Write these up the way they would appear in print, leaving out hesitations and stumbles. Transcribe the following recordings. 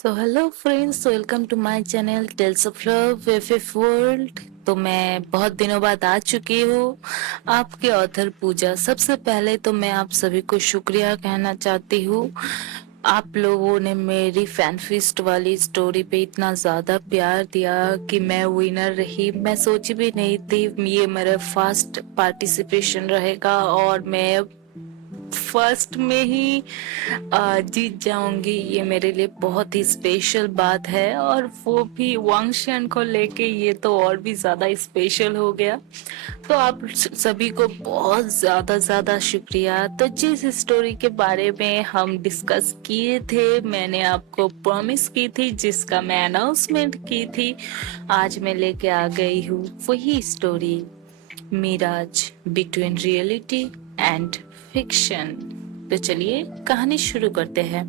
So hello friends, welcome to my channel tales of love FF world. तो मैं बहुत दिनों बाद आ चुकी हूँ आपके ऑथर पूजा। सबसे पहले तो मैं आप सभी को शुक्रिया कहना चाहती हूँ। आप लोगों ने मेरी फैन फीस्ट वाली स्टोरी पे इतना ज्यादा प्यार दिया कि मैं विनर रही। मैं सोची भी नहीं थी ये मेरा फर्स्ट पार्टिसिपेशन रहेगा और मैं फर्स्ट में ही जीत जाऊंगी। ये मेरे लिए बहुत ही स्पेशल बात है और वो भी वांगशन को लेके ये तो और भी ज्यादा स्पेशल हो गया। तो आप सभी को बहुत ज्यादा ज्यादा शुक्रिया। तो जिस स्टोरी के बारे में हम डिस्कस किए थे, मैंने आपको प्रॉमिस की थी, जिसका मैं अनाउंसमेंट की थी, आज मैं लेके आ गई हूँ वही story, mirage between reality and fiction. तो चलिए कहानी शुरू करते हैं।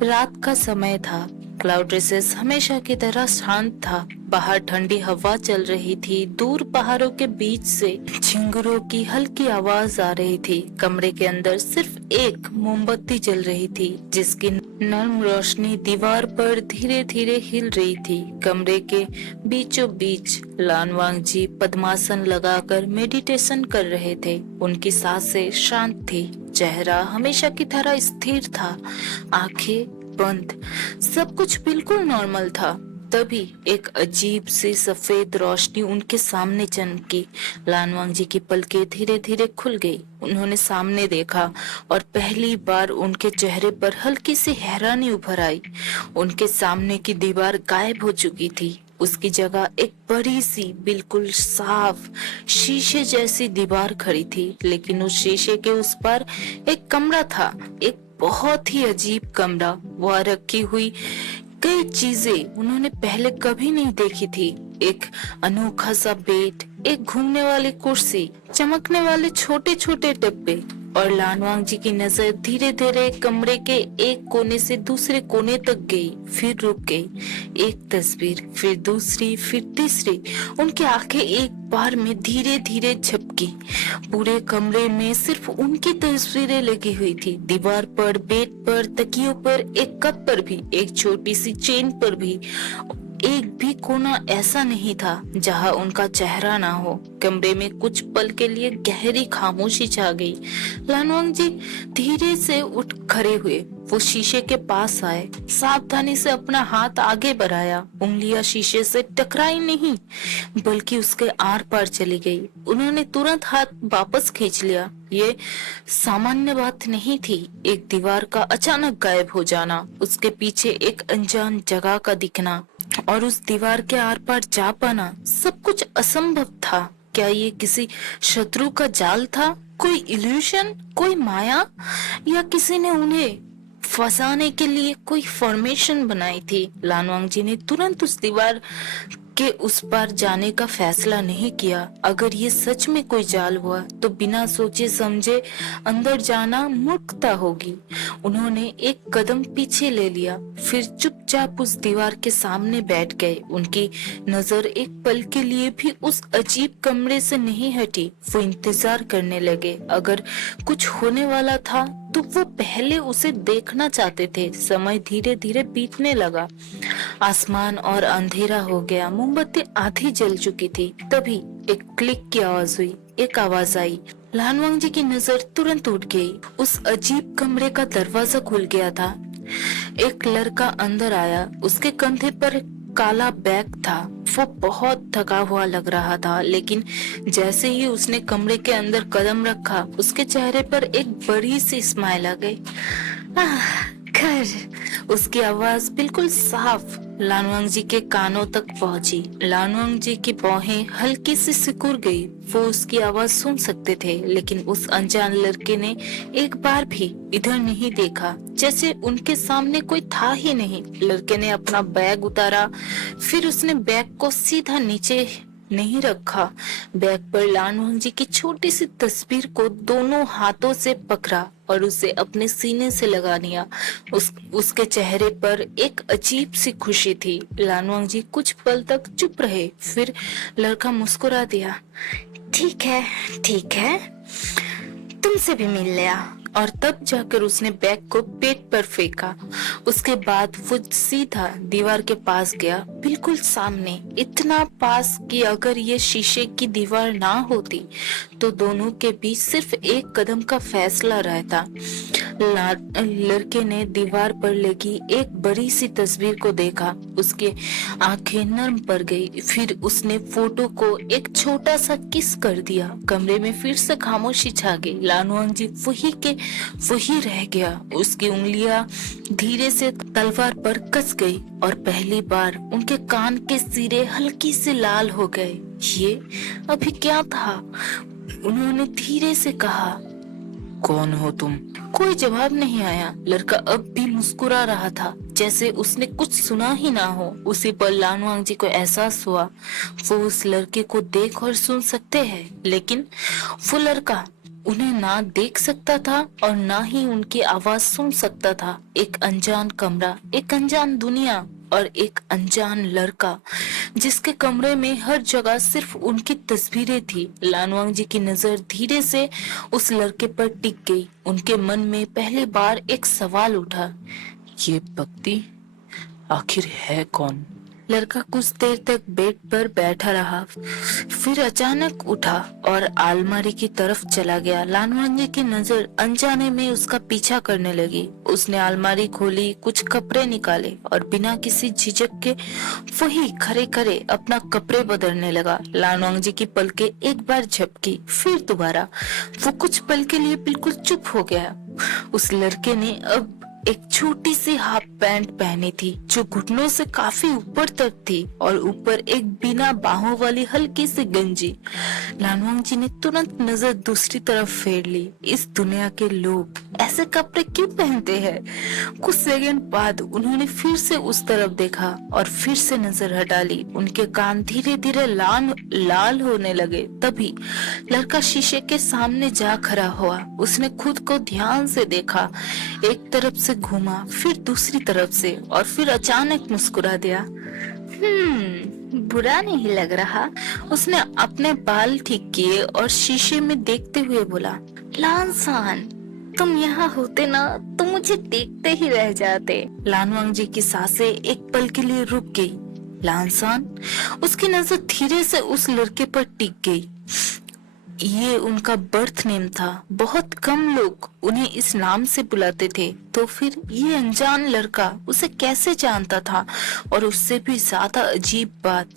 रात का समय था। क्लाउड रेसेस हमेशा की तरह शांत था। बाहर ठंडी हवा चल रही थी। दूर पहाड़ों के बीच से झिंगुरों की हल्की आवाज आ रही थी। कमरे के अंदर सिर्फ एक मोमबत्ती जल रही थी, जिसकी नर्म रोशनी दीवार पर धीरे धीरे हिल रही थी। कमरे के बीचों बीच लानवांग जी पद्मासन लगाकर मेडिटेशन कर रहे थे। उनकी सांसें शांत थी, चेहरा हमेशा की तरह स्थिर था, आंखें बंद। सब कुछ बिल्कुल नॉर्मल था। तभी एक अजीब सी सफेद रोशनी उनके सामने चमकी। लानवांग जी की पलकें धीरे धीरे खुल गई। उन्होंने सामने देखा और पहली बार उनके चेहरे पर हल्की सी हैरानी उभर आई। उनके सामने की दीवार गायब हो चुकी थी। उसकी जगह एक बड़ी सी बिल्कुल साफ शीशे जैसी दीवार खड़ी थी। लेकिन उस शीशे के उस पार एक कमरा था, एक बहुत ही अजीब कमरा। वह रखी हुई कई चीजें उन्होंने पहले कभी नहीं देखी थी। एक अनोखा सा बेड, एक घूमने वाली कुर्सी, चमकने वाले छोटे छोटे डब्बे। और लानवांग जी की नजर धीरे धीरे कमरे के एक कोने से दूसरे कोने तक गई, फिर रुक गई। एक तस्वीर, फिर दूसरी, फिर तीसरी। उनकी आंखें एक बार में धीरे धीरे झपकी। पूरे कमरे में सिर्फ उनकी तस्वीरें लगी हुई थी। दीवार पर, बेड पर, तकियों पर, एक कप पर भी, एक छोटी सी चेन पर भी। एक भी कोना ऐसा नहीं था जहां उनका चेहरा ना हो। कमरे में कुछ पल के लिए गहरी खामोशी छा गई। लानवांग जी धीरे से उठ खड़े हुए। वो शीशे के पास आए, सावधानी से अपना हाथ आगे बढ़ाया। उंगलियां शीशे से टकराई नहीं, बल्कि उसके आर पार चली गई। उन्होंने तुरंत हाथ वापस खींच लिया। ये सामान्य बात नहीं थी। एक दीवार का अचानक गायब हो जाना, उसके पीछे एक अनजान जगह का दिखना और उस दीवार के आर पार जा पाना, सब कुछ असंभव था। क्या ये किसी शत्रु का जाल था, कोई इल्यूशन, कोई माया, या किसी ने उन्हें फंसाने के लिए कोई फॉर्मेशन बनाई थी? लानवांग जी ने तुरंत उस दीवार के उस पार जाने का फैसला नहीं किया। अगर ये सच में कोई जाल हुआ तो बिना सोचे समझे अंदर जाना मूर्खता होगी। उन्होंने एक कदम पीछे ले लिया, फिर चुपचाप उस दीवार के सामने बैठ गए। उनकी नजर एक पल के लिए भी उस अजीब कमरे से नहीं हटी। वो इंतजार करने लगे। अगर कुछ होने वाला था तो वो पहले उसे देखना चाहते थे। समय धीरे धीरे बीतने लगा। आसमान और अंधेरा हो गया। मोमबत्ती आधी जल चुकी थी। तभी एक क्लिक की आवाज हुई। एक आवाज आई। लानवांग जी की नजर तुरंत उठ गई। उस अजीब कमरे का दरवाजा खुल गया था। एक लड़का अंदर आया। उसके कंधे पर काला बैग था। वो बहुत थका हुआ लग रहा था, लेकिन जैसे ही उसने कमरे के अंदर कदम रखा, उसके चेहरे पर एक बड़ी सी स्माइल आ गई। घर। उसकी आवाज बिल्कुल साफ लानवांग जी के कानों तक पहुंची। लानवांग जी की भौहें हल्की सी सिकुड़ गई। वो उसकी आवाज सुन सकते थे, लेकिन उस अनजान लड़के ने एक बार भी इधर नहीं देखा, जैसे उनके सामने कोई था ही नहीं। लड़के ने अपना बैग उतारा, फिर उसने बैग को सीधा नीचे नहीं रखा। बैग पर लानवांग जी की छोटी सी तस्वीर को दोनों हाथों से पकड़ा और उसे अपने सीने से लगा लिया। उसके चेहरे पर एक अजीब सी खुशी थी। लानवांग जी कुछ पल तक चुप रहे, फिर लड़का मुस्कुरा दिया। ठीक है, ठीक है, तुमसे भी मिल लिया। और तब जाकर उसने बैग को पेट पर फेंका। उसके बाद वो सीधा दीवार के पास गया, बिल्कुल सामने, इतना पास कि अगर ये शीशे की दीवार ना होती तो दोनों के बीच सिर्फ एक कदम का फैसला रहता। लड़के ने दीवार पर लगी एक बड़ी सी तस्वीर को देखा। उसके आंखें नर्म पड़ गई। फिर उसने फोटो को एक छोटा सा किस कर दिया। कमरे में फिर से खामोशी छा गई। लानुआंग जी वही के वही रह गया। उसकी उंगलियां धीरे से तलवार पर कस गई और पहली बार उनके कान के सिरे हल्की से लाल हो गए। ये अभी क्या था? उन्होंने धीरे से कहा, कौन हो तुम? कोई जवाब नहीं आया। लड़का अब भी मुस्कुरा रहा था, जैसे उसने कुछ सुना ही ना हो। उसी पर लानुआंग जी को एहसास हुआ वो उस लड़के को देख और सुन सकते हैं, लेकिन वो लड़का उन्हें ना देख सकता था और ना ही उनकी आवाज सुन सकता था। एक अनजान कमरा, एक अनजान दुनिया और एक अनजान लड़का जिसके कमरे में हर जगह सिर्फ उनकी तस्वीरें थी। लानुआंग जी की नजर धीरे से उस लड़के पर टिक गई। उनके मन में पहली बार एक सवाल उठा, ये भक्ति आखिर है कौन? लड़का कुछ देर तक बेड पर बैठा रहा, फिर अचानक उठा और अलमारी की तरफ चला गया। लानुआंग जी की नजर अनजाने में उसका पीछा करने लगी। उसने अलमारी खोली, कुछ कपड़े निकाले और बिना किसी झिझक के वही खड़े खड़े अपना कपड़े बदलने लगा। लानुआंग जी की पलकें एक बार झपकी, फिर दोबारा। वो कुछ पल के लिए बिल्कुल चुप हो गया। उस लड़के ने अब एक छोटी सी हाफ पैंट पहनी थी जो घुटनों से काफी ऊपर तक थी और ऊपर एक बिना बाहों वाली हल्की सी गंजी। लानुआंग जी ने तुरंत नजर दूसरी तरफ फेर ली। इस दुनिया के लोग ऐसे कपड़े क्यों पहनते हैं? कुछ सेकंड बाद उन्होंने फिर से उस तरफ देखा और फिर से नजर हटा ली। उनके कान धीरे धीरे लाल होने लगे। तभी लड़का शीशे के सामने जा खड़ा हुआ। उसने खुद को ध्यान से देखा, एक तरफ से घूमा, फिर दूसरी तरफ से और फिर अचानक मुस्कुरा दिया। बुरा नहीं लग रहा। उसने अपने बाल ठीक किए और शीशे में देखते हुए बोला, लानसान, तुम यहाँ होते ना तो मुझे देखते ही रह जाते। लानुआंग जी की सांसें एक पल के लिए रुक गई। लानसान? उसकी नजर धीरे से उस लड़के पर टिक गई। ये उनका बर्थ नेम था। बहुत कम लोग उन्हें इस नाम से बुलाते थे। तो फिर ये अनजान लड़का उसे कैसे जानता था? और उससे भी ज्यादा अजीब बात,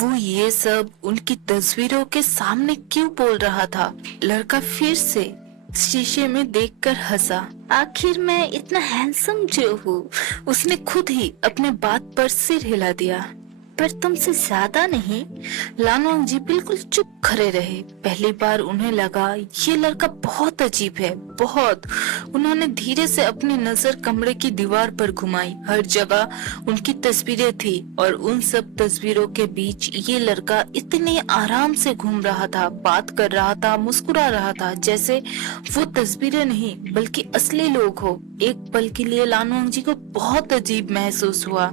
वो ये सब उनकी तस्वीरों के सामने क्यों बोल रहा था? लड़का फिर से शीशे में देखकर हंसा। आखिर मैं इतना हैंडसम जो हूँ। उसने खुद ही अपने बात पर सिर हिला दिया। पर तुमसे ज्यादा नहीं। लानुआंग जी बिल्कुल चुप खड़े रहे। पहली बार उन्हें लगा ये लड़का बहुत अजीब है, बहुत। उन्होंने धीरे से अपनी नजर कमरे की दीवार पर घुमाई। हर जगह उनकी तस्वीरें थी और उन सब तस्वीरों के बीच ये लड़का इतने आराम से घूम रहा था, बात कर रहा था, मुस्कुरा रहा था, जैसे वो तस्वीरें नहीं बल्कि असली लोग हो। एक पल के लिए लानुआंग जी को बहुत अजीब महसूस हुआ।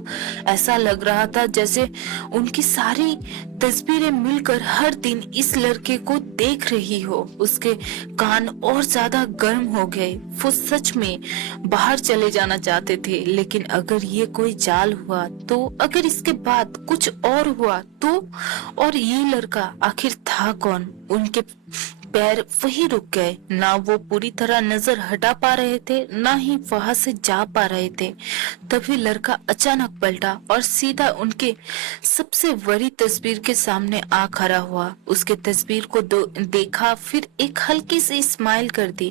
ऐसा लग रहा था जैसे उनकी सारी तस्वीरें मिलकर हर दिन इस लड़के को देख रही हो। उसके कान और ज्यादा गर्म हो गए। वो सच में बाहर चले जाना चाहते थे, लेकिन अगर ये कोई जाल हुआ तो, अगर इसके बाद कुछ और हुआ तो, और ये लड़का आखिर था कौन? उनके पैर वही रुक गए। ना वो पूरी तरह नजर हटा पा रहे थे, ना ही वहां से जा पा रहे थे। तभी लड़का अचानक पलटा और सीधा उनके सबसे बड़ी तस्वीर के सामने आ खड़ा हुआ। उसके तस्वीर को देखा, फिर एक हल्की सी स्माइल कर दी।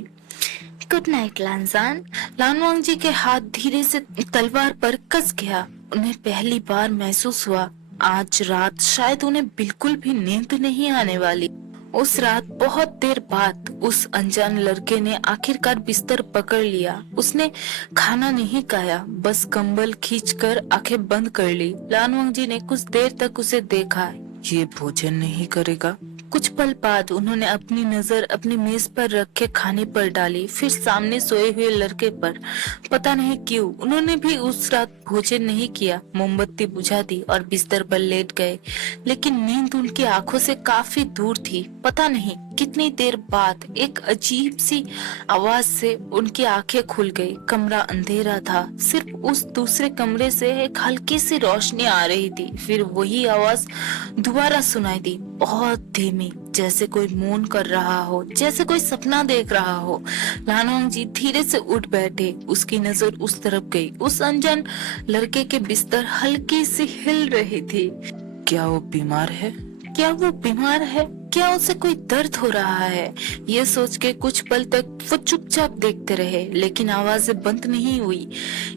Good night लानसान। लानुआंग जी के हाथ धीरे से तलवार पर कस गया। उन्हें पहली बार महसूस हुआ आज रात शायद उन्हें बिल्कुल भी नींद नहीं आने वाली। उस रात बहुत देर बाद उस अनजान लड़के ने आखिरकार बिस्तर पकड़ लिया। उसने खाना नहीं खाया, बस कंबल खींचकर आंखें बंद कर ली। लानुआंग जी ने कुछ देर तक उसे देखा। ये भोजन नहीं करेगा? कुछ पल बाद उन्होंने अपनी नजर अपनी मेज पर रखे खाने पर डाली, फिर सामने सोए हुए लड़के पर। पता नहीं क्यों उन्होंने भी उस रात भोजन नहीं किया। मोमबत्ती बुझा दी और बिस्तर पर लेट गए, लेकिन नींद उनकी आंखों से काफी दूर थी। पता नहीं कितनी देर बाद एक अजीब सी आवाज से उनकी आंखें खुल गई। कमरा अंधेरा था, सिर्फ उस दूसरे कमरे से एक हल्की सी रोशनी आ रही थी। फिर वही आवाज दोबारा सुनाई दी, बहुत धीमी, जैसे कोई मौन कर रहा हो, जैसे कोई सपना देख रहा हो। लानोंग जी धीरे से उठ बैठे। उसकी नजर उस तरफ गई। उस अनजान लड़के के बिस्तर हल्की सी हिल रही थी। क्या वो बीमार है? क्या वो बीमार है? क्या उसे कोई दर्द हो रहा है? ये सोच के कुछ पल तक वो चुपचाप देखते रहे, लेकिन आवाजें बंद नहीं हुई।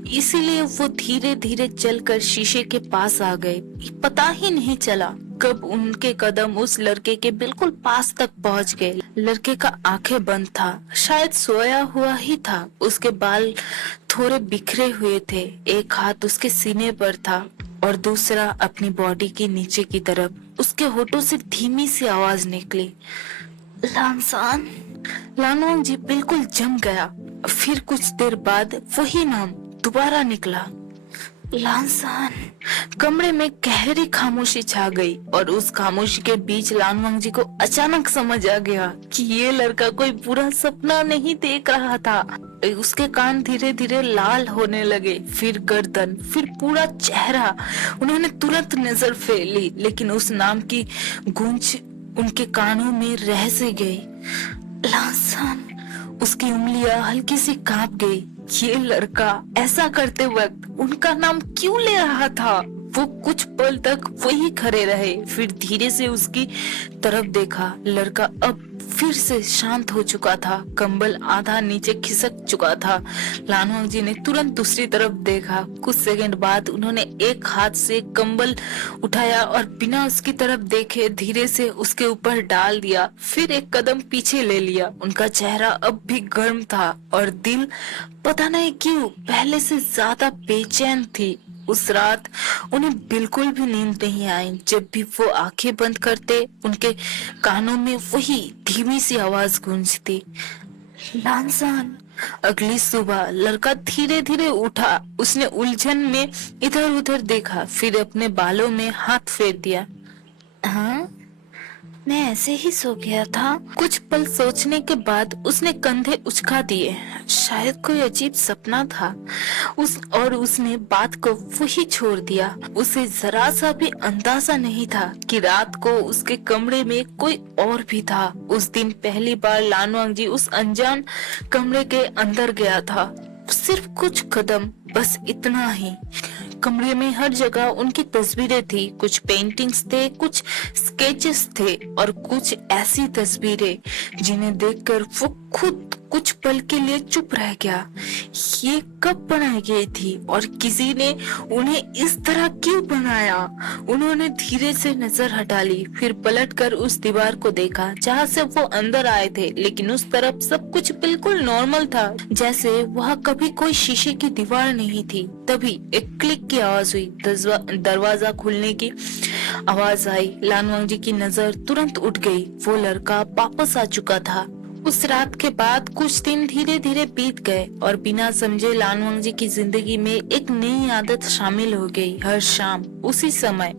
इसीलिए वो धीरे धीरे चलकर शीशे के पास आ गए। पता ही नहीं चला कब उनके कदम उस लड़के के बिल्कुल पास तक पहुंच गए। लड़के का आंखें बंद था, शायद सोया हुआ ही था। उसके बाल थोड़े बिखरे हुए थे। एक हाथ उसके सीने पर था और दूसरा अपनी बॉडी के नीचे की तरफ। उसके होठों से धीमी सी आवाज निकली, लानसान। लानोंग जी बिल्कुल जम गया। फिर कुछ देर बाद वही नाम दोबारा निकला, लानसान। कमरे में गहरी खामोशी छा गई और उस खामोशी के बीच लानवांग जी को अचानक समझ आ गया कि ये लड़का कोई बुरा सपना नहीं देख रहा था। उसके कान धीरे धीरे लाल होने लगे, फिर गर्दन, फिर पूरा चेहरा। उन्होंने तुरंत नजर फेरी, लेकिन उस नाम की गूंज उनके कानों में रह से गई, लानसान। उसकी उंगलियां हल्की सी कांप गई। ये लड़का ऐसा करते वक्त उनका नाम क्यों ले रहा था? वो कुछ पल तक वही खड़े रहे, फिर धीरे से उसकी तरफ देखा। लड़का अब फिर से शांत हो चुका था, कंबल आधा नीचे खिसक चुका था। लानवांग जी ने तुरंत दूसरी तरफ देखा। कुछ सेकंड बाद उन्होंने एक हाथ से कंबल उठाया और बिना उसकी तरफ देखे धीरे से उसके ऊपर डाल दिया, फिर एक कदम पीछे ले लिया। उनका चेहरा अब भी गर्म था और दिल पता नहीं क्यों पहले से ज्यादा बेचैन थी। उस रात उन्हें बिल्कुल भी नींद नहीं आई। जब भी वो आंखें बंद करते, उनके कानों में वही धीमी सी आवाज गूंजती, लानसान। अगली सुबह लड़का धीरे धीरे उठा। उसने उलझन में इधर उधर देखा, फिर अपने बालों में हाथ फेर दिया। हाँ, मैं ऐसे ही सो गया था। कुछ पल सोचने के बाद उसने कंधे उचका दिए। शायद कोई अजीब सपना था। उसने बात को वही छोड़ दिया। उसे जरा सा भी अंदाजा नहीं था कि रात को उसके कमरे में कोई और भी था। उस दिन पहली बार लानवांग जी उस अनजान कमरे के अंदर गया था। सिर्फ कुछ कदम, बस इतना ही। कमरे में हर जगह उनकी तस्वीरें थी। कुछ पेंटिंग्स थे, कुछ स्केचेस थे और कुछ ऐसी तस्वीरें जिन्हें देखकर वो खुद कुछ पल के लिए चुप रह गया। ये कब बनाई गई थी और किसी ने उन्हें इस तरह क्यों बनाया? उन्होंने धीरे से नजर हटा ली, फिर पलटकर उस दीवार को देखा जहाँ से वो अंदर आए थे, लेकिन उस तरफ सब कुछ बिल्कुल नॉर्मल था, जैसे वह कभी कोई शीशे की दीवार नहीं थी। तभी एक क्लिक की आवाज हुई, दरवाजा खुलने की आवाज आई। लानवांग जी की नजर तुरंत उठ गई। वो लड़का वापस आ चुका था। उस रात के बाद कुछ दिन धीरे धीरे बीत गए और बिना समझे लानवांग जी की जिंदगी में एक नई आदत शामिल हो गई। हर शाम उसी समय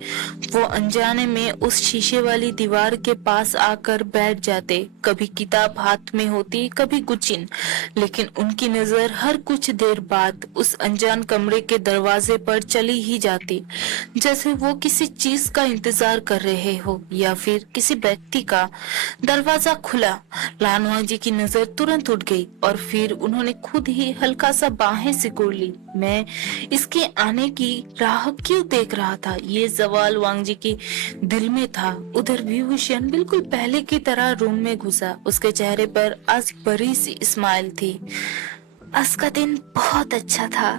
वो अनजाने में उस शीशे वाली दीवार के पास आकर बैठ जाते। कभी किताब हाथ में होती, कभी गुचिन, लेकिन उनकी नजर हर कुछ देर बाद उस अनजान कमरे के दरवाजे पर चली ही जाती, जैसे वो किसी चीज का इंतजार कर रहे हो या फिर किसी व्यक्ति का। दरवाजा खुला। लानवांग जी की नजर तुरंत उठ गई और फिर उन्होंने खुद ही हल्का सा बाहें सिकुड़ ली। मैं इसके आने की राह क्यों देख रहा था? ये सवाल वांग जी के दिल में था। उधर विभूषण बिल्कुल पहले की तरह रूम में घुसा। उसके चेहरे पर आज बड़ी सी स्माइल थी। आज का दिन बहुत अच्छा था।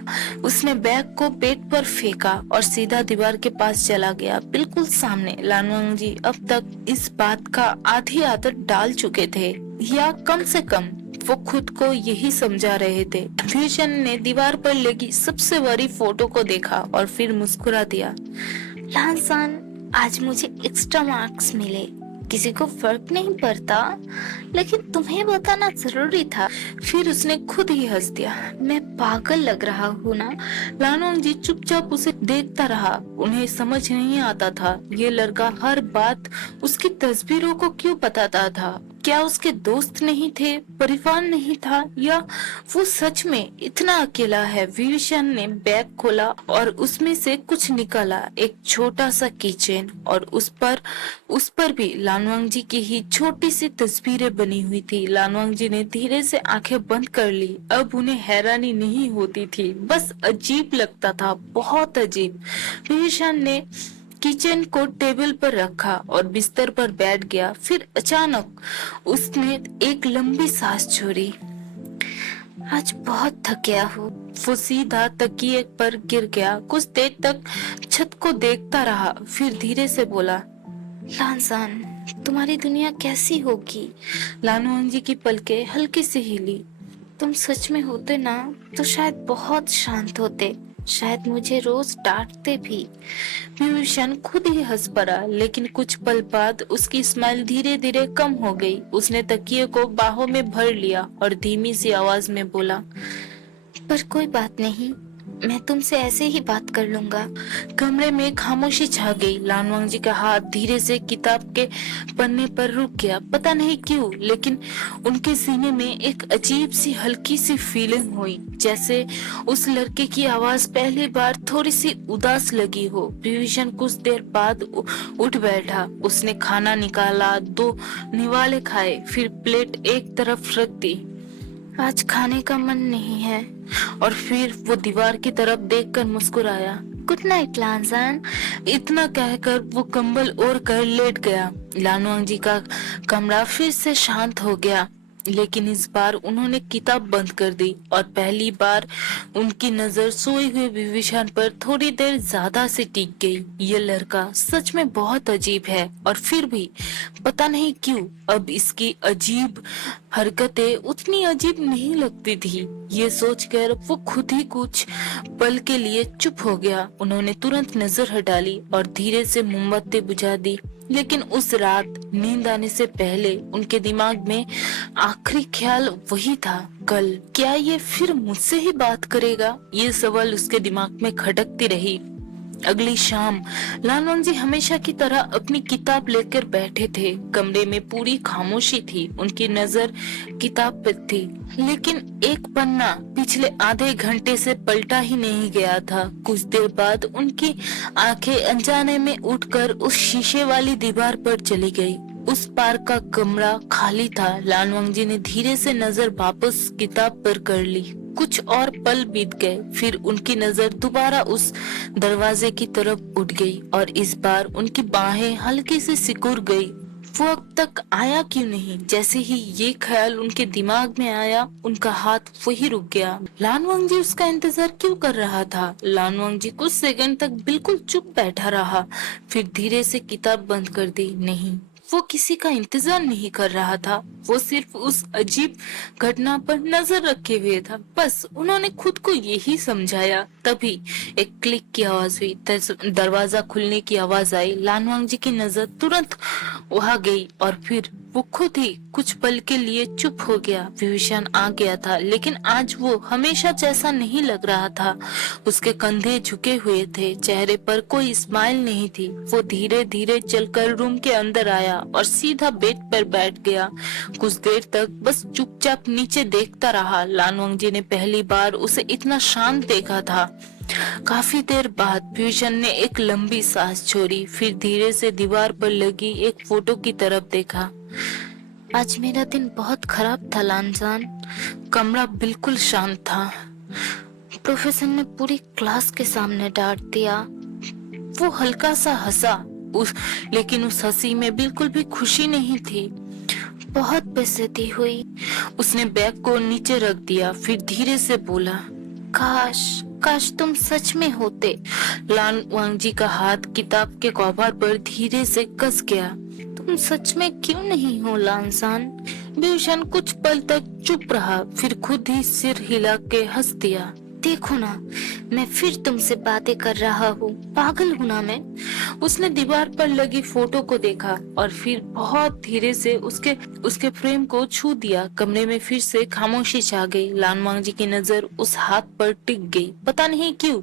उसने बैग को बेड पर फेंका और सीधा दीवार के पास चला गया, बिल्कुल सामने। लानवांग जी अब तक इस बात का आधी आदत डाल चुके थे, या कम से कम वो खुद को यही समझा रहे थे। भीषण ने दीवार पर लगी सबसे बड़ी फोटो को देखा और फिर मुस्कुरा दिया। लानसान, आज मुझे एक्स्ट्रा मार्क्स मिले। किसी को फर्क नहीं पड़ता, लेकिन तुम्हें बताना जरूरी था। फिर उसने खुद ही हंस दिया। मैं पागल लग रहा हूँ ना? लानवांग जी चुपचाप उसे देखता रहा। उन्हें समझ नहीं आता था ये लड़का हर बात उसकी तस्वीरों को क्यों बताता था। क्या उसके दोस्त नहीं थे, परिवार नहीं था, या वो सच में इतना अकेला है? विभीषण ने बैग खोला और उसमें से कुछ निकाला, एक छोटा सा कीचेन, और उस पर भी लानवांग जी की ही छोटी सी तस्वीरें बनी हुई थी। लानवांग जी ने धीरे से आंखें बंद कर ली। अब उन्हें हैरानी नहीं होती थी, बस अजीब लगता था, बहुत अजीब। विभीषण ने किचन को टेबल पर रखा और बिस्तर पर बैठ गया। फिर अचानक उसने एक लंबी सांस छोड़ी। आज बहुत थक गया हूँ। वो सीधा तकिए पर गिर गया। कुछ देर तक छत को देखता रहा, फिर धीरे से बोला, लानसान, तुम्हारी दुनिया कैसी होगी? लानुअंग जी की पलकें हल्की से हिली। तुम सच में होते ना तो शायद बहुत शांत होते, शायद मुझे रोज डांटते भी। विभीषण खुद ही हंस पड़ा, लेकिन कुछ पल बाद उसकी स्माइल धीरे धीरे कम हो गई। उसने तकिए को बाहों में भर लिया और धीमी सी आवाज में बोला, पर कोई बात नहीं, मैं तुमसे ऐसे ही बात कर लूंगा। कमरे में खामोशी छा गई। लानवांग जी का हाथ धीरे से किताब के पन्ने पर रुक गया। पता नहीं क्यों, लेकिन उनके सीने में एक अजीब सी हल्की सी फीलिंग हुई, जैसे उस लड़के की आवाज पहली बार थोड़ी सी उदास लगी हो। विभीषण कुछ देर बाद उठ बैठा। उसने खाना निकाला, 2 निवाले खाए, फिर प्लेट एक तरफ रख दी। आज खाने का मन नहीं है। और फिर वो दीवार की तरफ देखकर मुस्कुराया। गुड नाइट लानजान। इतना कहकर वो कंबल ओढ़ कर लेट गया। लानुआंग जी का कमरा फिर से शांत हो गया, लेकिन इस बार उन्होंने किताब बंद कर दी और पहली बार उनकी नजर सोए हुए विभीषण पर थोड़ी देर ज्यादा से टिक गई। ये लड़का सच में बहुत अजीब है, और फिर भी पता नहीं क्यों अब इसकी अजीब हरकतें उतनी अजीब नहीं लगती थी। ये सोचकर वो खुद ही कुछ पल के लिए चुप हो गया। उन्होंने तुरंत नजर हटा ली और धीरे से मोमबत्ती बुझा दी। लेकिन उस रात नींद आने से पहले उनके दिमाग में आखिरी ख्याल वही था, कल क्या ये फिर मुझसे ही बात करेगा? ये सवाल उसके दिमाग में खटकती रही। अगली शाम लालवांग जी हमेशा की तरह अपनी किताब लेकर बैठे थे। कमरे में पूरी खामोशी थी। उनकी नजर किताब पर थी, लेकिन एक पन्ना पिछले आधे घंटे से पलटा ही नहीं गया था। कुछ देर बाद उनकी आंखें अनजाने में उठकर उस शीशे वाली दीवार पर चली गई। उस पार का कमरा खाली था। लालवांग जी ने धीरे से नजर वापस किताब पर कर ली। कुछ और पल बीत गए, फिर उनकी नजर दोबारा उस दरवाजे की तरफ उठ गई और इस बार उनकी बाहें हल्की से सिकुड़ गई। वो अब तक आया क्यों नहीं? जैसे ही ये ख्याल उनके दिमाग में आया, उनका हाथ वही रुक गया। लानवांग जी उसका इंतजार क्यों कर रहा था? लानवांग जी कुछ सेकंड तक बिल्कुल चुप बैठा रहा, फिर धीरे से किताब बंद कर दी। नहीं, वो किसी का इंतजार नहीं कर रहा था। वो सिर्फ उस अजीब घटना पर नजर रखे हुए था। बस उन्होंने खुद को यही समझाया। तभी एक क्लिक की आवाज हुई, दरवाजा खुलने की आवाज आई। लानवांग जी की नजर तुरंत वहां गई और फिर वो खुद ही कुछ पल के लिए चुप हो गया। विभीषण आ गया था, लेकिन आज वो हमेशा जैसा नहीं लग रहा था। उसके कंधे झुके हुए थे, चेहरे पर कोई स्माइल नहीं थी। वो धीरे धीरे चलकर रूम के अंदर आया और सीधा बेड पर बैठ गया। कुछ देर तक बस चुपचाप नीचे देखता रहा। लानवांग जी ने पहली बार उसे इतना शांत देखा था। काफी देर बाद विभीषण ने एक लंबी सांस छोड़ी, फिर धीरे से दीवार पर लगी एक फोटो की तरफ देखा। आज मेरा दिन बहुत खराब था लानजान। कमरा बिल्कुल शांत था। प्रोफेसर ने पूरी क्लास के सामने डांट दिया। वो हल्का सा हंसा, लेकिन उस हंसी में बिल्कुल भी खुशी नहीं थी। बहुत बेइज्जती हुई। उसने बैग को नीचे रख दिया, फिर धीरे से बोला, काश काश तुम सच में होते। लानवांग जी का हाथ किताब के कवर पर धीरे से कस गया। तुम सच में क्यों नहीं हो लानसान? विभीषण कुछ पल तक चुप रहा, फिर खुद ही सिर हिला के हंस दिया। देखो ना, मैं फिर तुमसे बातें कर रहा हूँ, पागल हूँ ना मैं? उसने दीवार पर लगी फोटो को देखा और फिर बहुत धीरे से उसके फ्रेम को छू दिया। कमरे में फिर से खामोशी छा गई। लानवांग जी की नजर उस हाथ पर टिक गई। पता नहीं क्यों,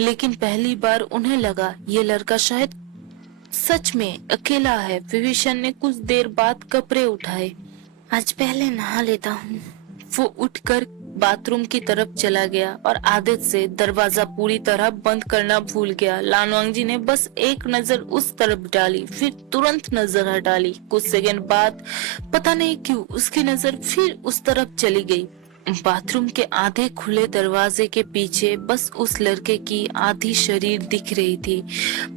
लेकिन पहली बार उन्हें लगा ये लड़का शायद सच में अकेला है। विभीषण ने कुछ देर बाद कपड़े उठाए। आज पहले नहा लेता हूँ। वो उठकर बाथरूम की तरफ चला गया और आदत से दरवाजा पूरी तरह बंद करना भूल गया। लानवांग जी ने बस एक नजर उस तरफ डाली, फिर तुरंत नजर हटा ली। कुछ सेकंड बाद पता नहीं क्यों उसकी नजर फिर उस तरफ चली गई। बाथरूम के आधे खुले दरवाजे के पीछे बस उस लड़के की आधी शरीर दिख रही थी।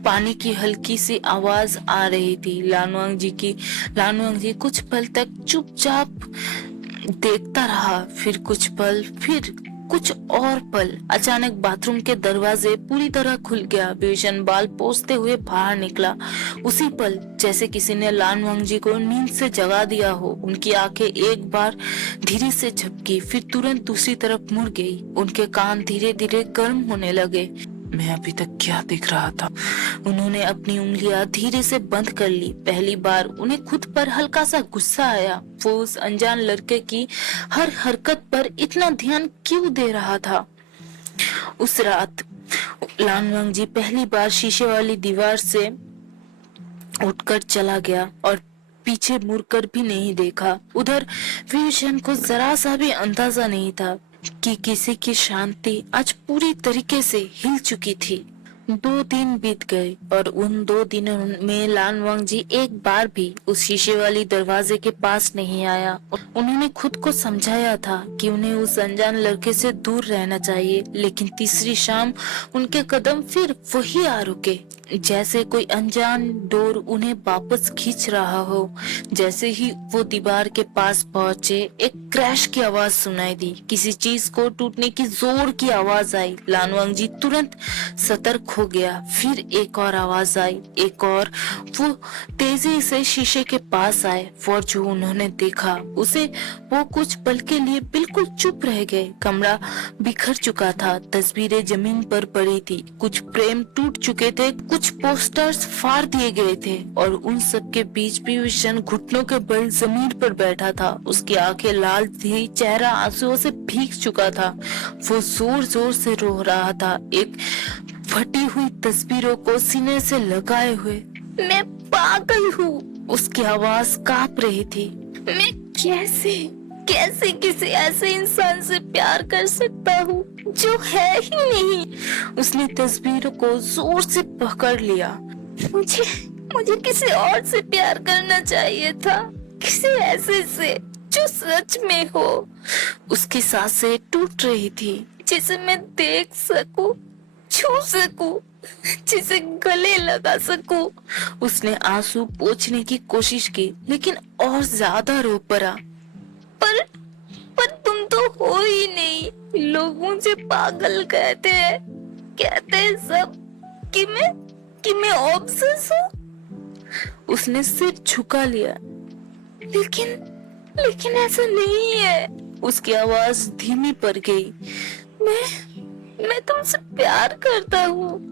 पानी की हल्की सी आवाज आ रही थी। लानवांग जी कुछ पल तक चुपचाप देखता रहा, फिर कुछ पल, फिर कुछ और पल। अचानक बाथरूम के दरवाजे पूरी तरह खुल गया। विभीषण बाल पोंछते हुए बाहर निकला। उसी पल जैसे किसी ने लानवांग जी को नींद से जगा दिया हो। उनकी आंखें एक बार धीरे से झपकी, फिर तुरंत दूसरी तरफ मुड़ गई। उनके कान धीरे धीरे गर्म होने लगे। मैं अभी तक क्या देख रहा था? उन्होंने अपनी उंगलियां धीरे से बंद कर ली। पहली बार उन्हें खुद पर हल्का सा गुस्सा आया। वो उस अनजान लड़के की हर हरकत पर इतना ध्यान क्यों दे रहा था? उस रात लानवांग जी पहली बार शीशे वाली दीवार से उठकर चला गया और पीछे मुड़कर भी नहीं देखा। उधर विभीषण को जरा सा भी अंदाजा नहीं था कि किसी की शांति आज पूरी तरीके से हिल चुकी थी। 2 दिन बीत गए और उन 2 दिनों में लानवांग जी एक बार भी उस शीशे वाली दरवाजे के पास नहीं आया। उन्होंने खुद को समझाया था कि उन्हें उस अनजान लड़के से दूर रहना चाहिए, लेकिन तीसरी शाम उनके कदम फिर वही आ रुके, जैसे कोई अनजान डोर उन्हें वापस खींच रहा हो। जैसे ही वो दीवार के पास पहुंचे, एक क्रैश की आवाज सुनाई दी। किसी चीज को टूटने की जोर की आवाज आई। लानवांग जी तुरंत सतर्क हो गया। फिर एक और आवाज आई, एक और। वो तेजी से शीशे के पास आए। वो जो उन्होंने देखा उसे वो कुछ पल के लिए बिल्कुल चुप रह गए। कमरा बिखर चुका था, तस्वीरें जमीन पर पड़ी थी, कुछ फ्रेम टूट चुके थे, कुछ पोस्टर्स फाड़ दिए गए थे और उन सब के बीच विभीषण घुटनों के बल जमीन पर बैठा था। उसकी आंखें लाल थी, चेहरा आंसुओं से भीग चुका था। वो जोर जोर से रो रहा था, एक फटी हुई तस्वीरों को सीने से लगाए हुए। मैं पागल हूँ, उसकी आवाज कांप रही थी। मैं कैसे कैसे किसी ऐसे इंसान से प्यार कर सकता हूँ जो है ही नहीं। उसने तस्वीरों को जोर से पकड़ लिया। मुझे मुझे किसी और से प्यार करना चाहिए था, किसी ऐसे से जो सच में हो। उसकी सांसें टूट रही थी, जिसे मैं देख सकूं, छू सकूं, जिसे गले लगा सकूं। उसने आंसू पोंछने की कोशिश की, लेकिन और ज्यादा रो पड़ा। पर तुम तो हो ही नहीं। लोग मुझे पागल कहते हैं सब कि मैं ऑब्सेस हूँ। उसने सिर झुका लिया। लेकिन ऐसा नहीं है। उसकी आवाज धीमी पड़ गई। मैं तुमसे प्यार करता हूँ।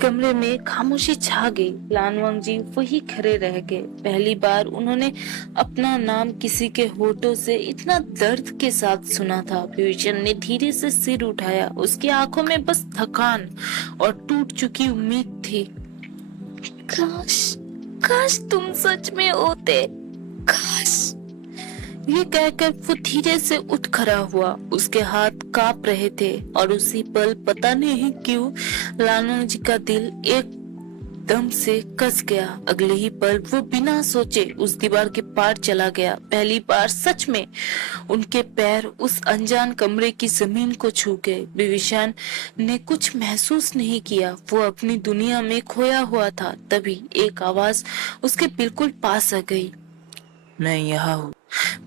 कमरे में खामोशी छा गई। लानवांग जी वही खड़े रह गए। पहली बार उन्होंने अपना नाम किसी के होठों से इतना दर्द के साथ सुना था। विभीषण ने धीरे से सिर उठाया। उसकी आंखों में बस थकान और टूट चुकी उम्मीद थी। काश तुम सच में होते, काश। ये कहकर वो धीरे से उठ खड़ा हुआ। उसके हाथ कांप रहे थे और उसी पल पता नहीं क्यों लानवांग जी का दिल एकदम से कस गया। अगले ही पल वो बिना सोचे उस दीवार के पार चला गया। पहली बार सच में उनके पैर उस अनजान कमरे की जमीन को छू गए। विभीषण ने कुछ महसूस नहीं किया, वो अपनी दुनिया में खोया हुआ था। तभी एक आवाज उसके बिल्कुल पास आ गई। मैं यहाँ हूँ।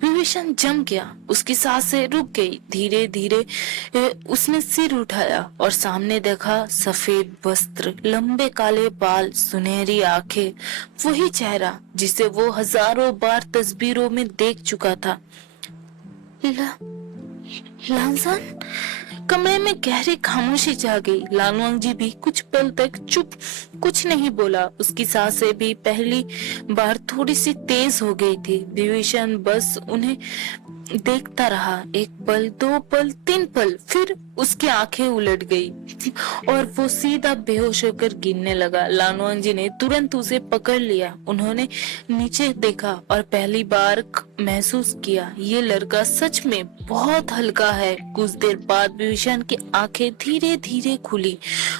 विभीषण जम गया। उसकी सांसें रुक गई। धीरे धीरे उसने सिर उठाया और सामने देखा सफेद वस्त्र, लंबे काले बाल, सुनहरी आंखें, वही चेहरा जिसे वो हजारों बार तस्वीरों में देख चुका था। लांसन। कमरे में गहरी खामोशी छा गई। लानवांग जी भी कुछ पल तक चुप, कुछ नहीं बोला। उसकी सांसें भी पहली बार थोड़ी सी तेज हो गई थी। विभीषण बस उन्हें देखता रहा। एक पल, दो पल, तीन पल, फिर उसकी आंखें उलट गई और वो सीधा बेहोश होकर गिरने लगा। लानवांग जी ने तुरंत उसे पकड़ लिया। उन्होंने नीचे देखा और पहली बार महसूस किया ये लड़का सच में बहुत हल्का है। कुछ देर बाद विभीषण की आंखें धीरे धीरे खुली।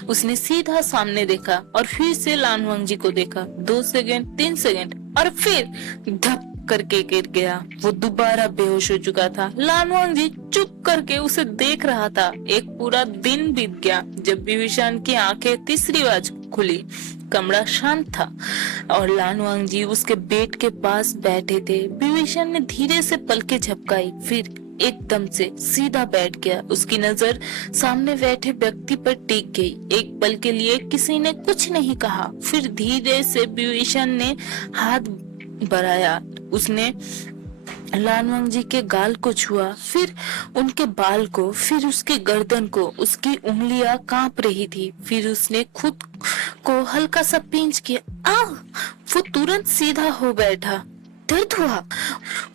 उसने सीधा सामने देखा और फिर से लानवांग जी को देखा। 2 सेकंड, 3 सेकंड और फिर धप करके गिर गया। वो दोबारा बेहोश हो चुका था। लानवांग जी चुप करके उसे देख रहा था। एक पूरा दिन बीत गया जब विभीषण की आंखें तीसरी बार खुली। कमरा शांत था और लानवांग जी उसके बेड के पास बैठे थे। विभीषण ने धीरे से पलकें झपकाई, फिर एकदम से सीधा बैठ गया। उसकी नजर सामने बैठे व्यक्ति पर टिक गई। एक पल के लिए किसी ने कुछ नहीं कहा। फिर धीरे से विभीषण ने हाथ बढ़ाया। उसने लानवांग जी के गाल को छुआ, फिर उनके बाल को, फिर उसकी गर्दन को। उसकी उंगलियां कांप रही थी। फिर उसने खुद को हल्का सा पिंच किया। वो तुरंत सीधा हो बैठा। दर्द हुआ।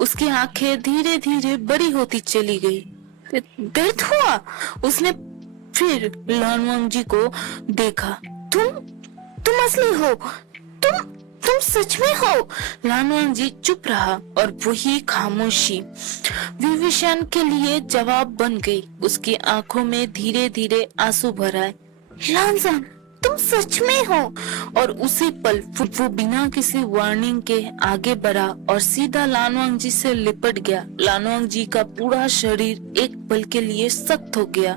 उसकी आंखें धीरे धीरे बड़ी होती चली गई। दर्द हुआ। उसने फिर लानवांग जी को देखा। तुम असली हो। तुम सच में हो। लानवांग जी चुप रहा और वही खामोशी विभीषण के लिए जवाब बन गई। उसकी आंखों में धीरे धीरे आंसू भर आए। लानजान, तुम सच में हो। और उसी पल वो बिना किसी वार्निंग के आगे बढ़ा और सीधा लानवांग जी से लिपट गया। लानवांग जी का पूरा शरीर एक पल के लिए सख्त हो गया।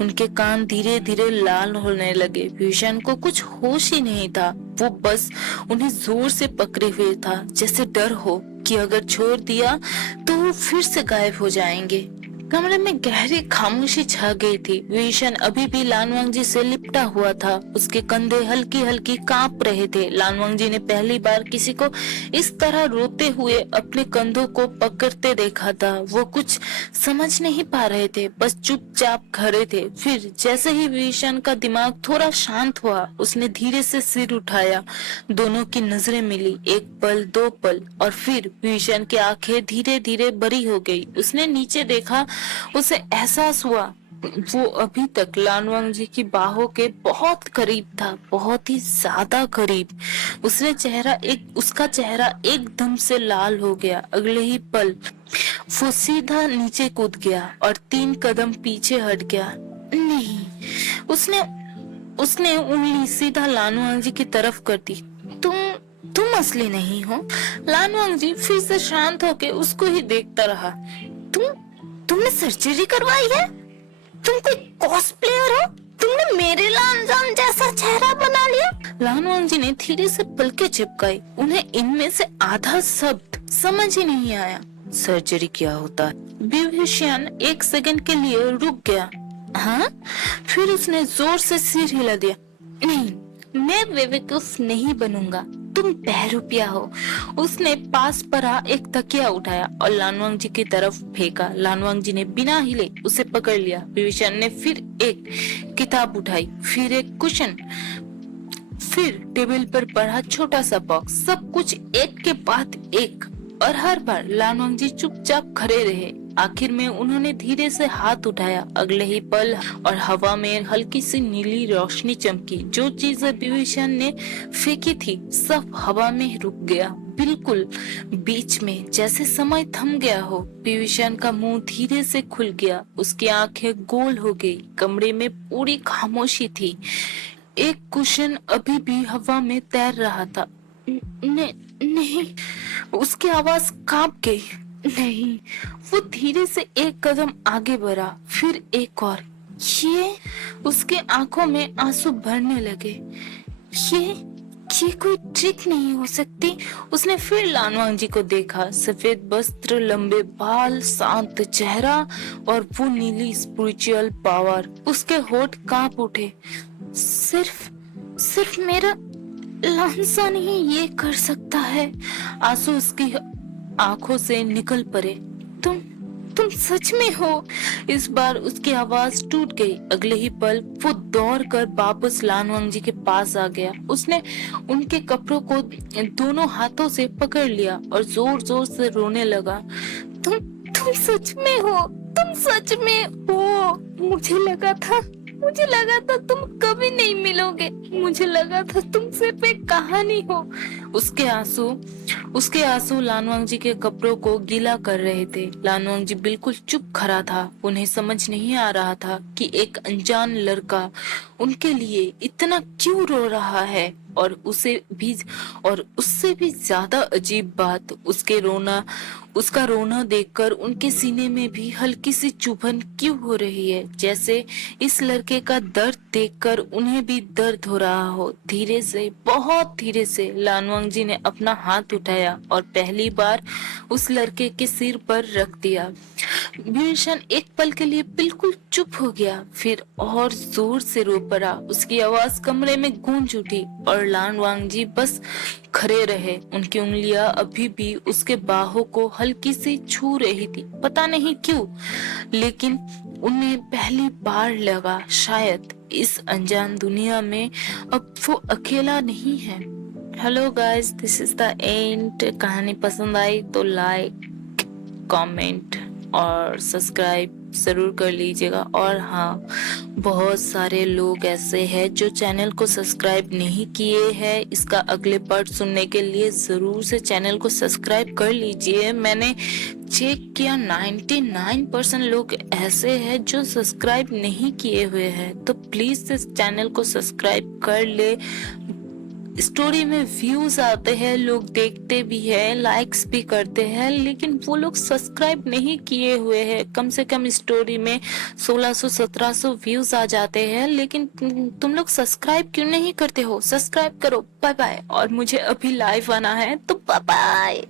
उनके कान धीरे धीरे लाल होने लगे। विभीषण को कुछ होश ही नहीं था। वो बस उन्हें जोर से पकड़े हुए था, जैसे डर हो कि अगर छोड़ दिया तो वो फिर से गायब हो जाएंगे। कमरे में गहरी खामोशी छा गई थी। विभीषण अभी भी लानवांग जी से लिपटा हुआ था। उसके कंधे हल्की हल्की कांप रहे थे। लानवांग जी ने पहली बार किसी को इस तरह रोते हुए अपने कंधों को पकड़ते देखा था। वो कुछ समझ नहीं पा रहे थे, बस चुपचाप खड़े थे। फिर जैसे ही विभीषण का दिमाग थोड़ा शांत हुआ, उसने धीरे से सिर उठाया। दोनों की नजरें मिली। एक पल, दो पल और फिर विभीषण की आंखें धीरे धीरे बड़ी हो गई। उसने नीचे देखा। उसे एहसास हुआ वो अभी तक लानवांग जी की बाहों के बहुत करीब था, बहुत ही ज्यादा करीब। उसका चेहरा एकदम से लाल हो गया। अगले ही पल वो सीधा नीचे कूद गया और 3 कदम पीछे हट गया। नहीं, उसने उंगली सीधा लानवांग जी की तरफ कर दी। तुम असली नहीं हो। लानवांग जी फिर से शांत होकर उसको ही देखता रहा। तुमने सर्जरी करवाई है? तुम कोई कॉस्प्लेयर हो? तुमने मेरे लानजान जैसा चेहरा बना लिया। लानवांग जी ने धीरे से पलकें झपकाई। उन्हें इनमें से आधा शब्द समझ ही नहीं आया। सर्जरी क्या होता है? विभीषण 1 सेकंड के लिए रुक गया। हाँ? फिर उसने जोर से सिर हिला दिया। नहीं, मैं बेवकूफ नहीं बनूंगा। तुम बहरूपिया हो। उसने पास पड़ा एक तकिया उठाया और लानवांग जी की तरफ फेंका। लानवांग जी ने बिना हिले उसे पकड़ लिया। विभीषण ने फिर एक किताब उठाई, फिर एक कुशन, फिर टेबल पर पड़ा छोटा सा बॉक्स। सब कुछ एक के बाद एक, और हर बार लानवांग जी चुपचाप खड़े रहे। आखिर में उन्होंने धीरे से हाथ उठाया। अगले ही पल और हवा में हल्की सी नीली रोशनी चमकी। जो चीजें विभीषण ने फेंकी थी सब हवा में रुक गया, बिल्कुल बीच में, जैसे समय थम गया हो। विभीषण का मुंह धीरे से खुल गया। उसकी आंखें गोल हो गई। कमरे में पूरी खामोशी थी। एक कुशन अभी भी हवा में तैर रहा था। नहीं, उसकी आवाज कांप गई। नहीं, वो धीरे से एक कदम आगे बढ़ा, फिर एक और। ये, उसके आंखों में आंसू भरने लगे। ये कोई ट्रिक नहीं हो सकती। उसने फिर लानवांग जी को देखा। सफेद वस्त्र, लंबे बाल, शांत चेहरा और वो नीली स्पिरिचुअल पावर। उसके होठ कांप उठे। सिर्फ मेरा लानसान ही ये कर सकता है। आंसू उसकी आंखों से निकल पड़े। तुम सच में हो। इस बार उसकी आवाज टूट गई। अगले ही पल वो दौड़ कर वापस लानवांग जी के पास आ गया। उसने उनके कपड़ों को दोनों हाथों से पकड़ लिया और जोर जोर से रोने लगा। तुम तुम सच में हो, तुम सच में हो। मुझे लगा था तुम कभी नहीं मिलोगे। मुझे लगा था तुम सिर्फ एक कहानी हो। उसके आंसू उसके आंसू लानवांग जी के कपड़ों को गीला कर रहे थे। लानवांग जी बिल्कुल चुप खड़ा था। उन्हें समझ नहीं आ रहा था कि एक अनजान लड़का उनके लिए इतना क्यों रो रहा है, और उससे भी ज्यादा अजीब बात, उसका रोना देखकर उनके सीने में भी हल्की सी चुभन क्यों हो रही है, जैसे इस लड़के का दर्द देखकर उन्हें भी दर्द हो रहा हो। धीरे से, बहुत धीरे से लानवांग जी ने अपना हाथ उठाया और पहली बार उस लड़के के सिर पर रख दिया। भीषण एक पल के लिए बिल्कुल चुप हो गया, फिर और जोर से रो पड़ा। उसकी आवाज कमरे में गूंज उठी और लानवांग जी बस खड़े रहे। उनकी उंगलियां अभी भी उसके बाहों को हल्की सी छू रही थी, पता नहीं क्यों, लेकिन उन्हें पहली बार लगा शायद इस अनजान दुनिया में अब वो अकेला नहीं है। Hello guys, this is the end. कहानी पसंद आई तो लाइक, कमेंट और सब्सक्राइब जरूर कर लीजिएगा। और हाँ, बहुत सारे लोग ऐसे हैं जो चैनल को सब्सक्राइब नहीं किए हैं। इसका अगले पार्ट सुनने के लिए जरूर से चैनल को सब्सक्राइब कर लीजिए। मैंने चेक किया 99% लोग ऐसे हैं जो सब्सक्राइब नहीं किए हुए हैं, तो प्लीज इस चैनल को सब्सक्राइब कर ले। स्टोरी में व्यूज आते हैं, लोग देखते भी हैं, लाइक्स भी करते हैं, लेकिन वो लोग सब्सक्राइब नहीं किए हुए हैं। कम से कम स्टोरी में 1600-1700 व्यूज आ जाते हैं, लेकिन तुम लोग सब्सक्राइब क्यों नहीं करते हो? सब्सक्राइब करो। Bye bye. और मुझे अभी लाइव आना है, तो बाय बाय।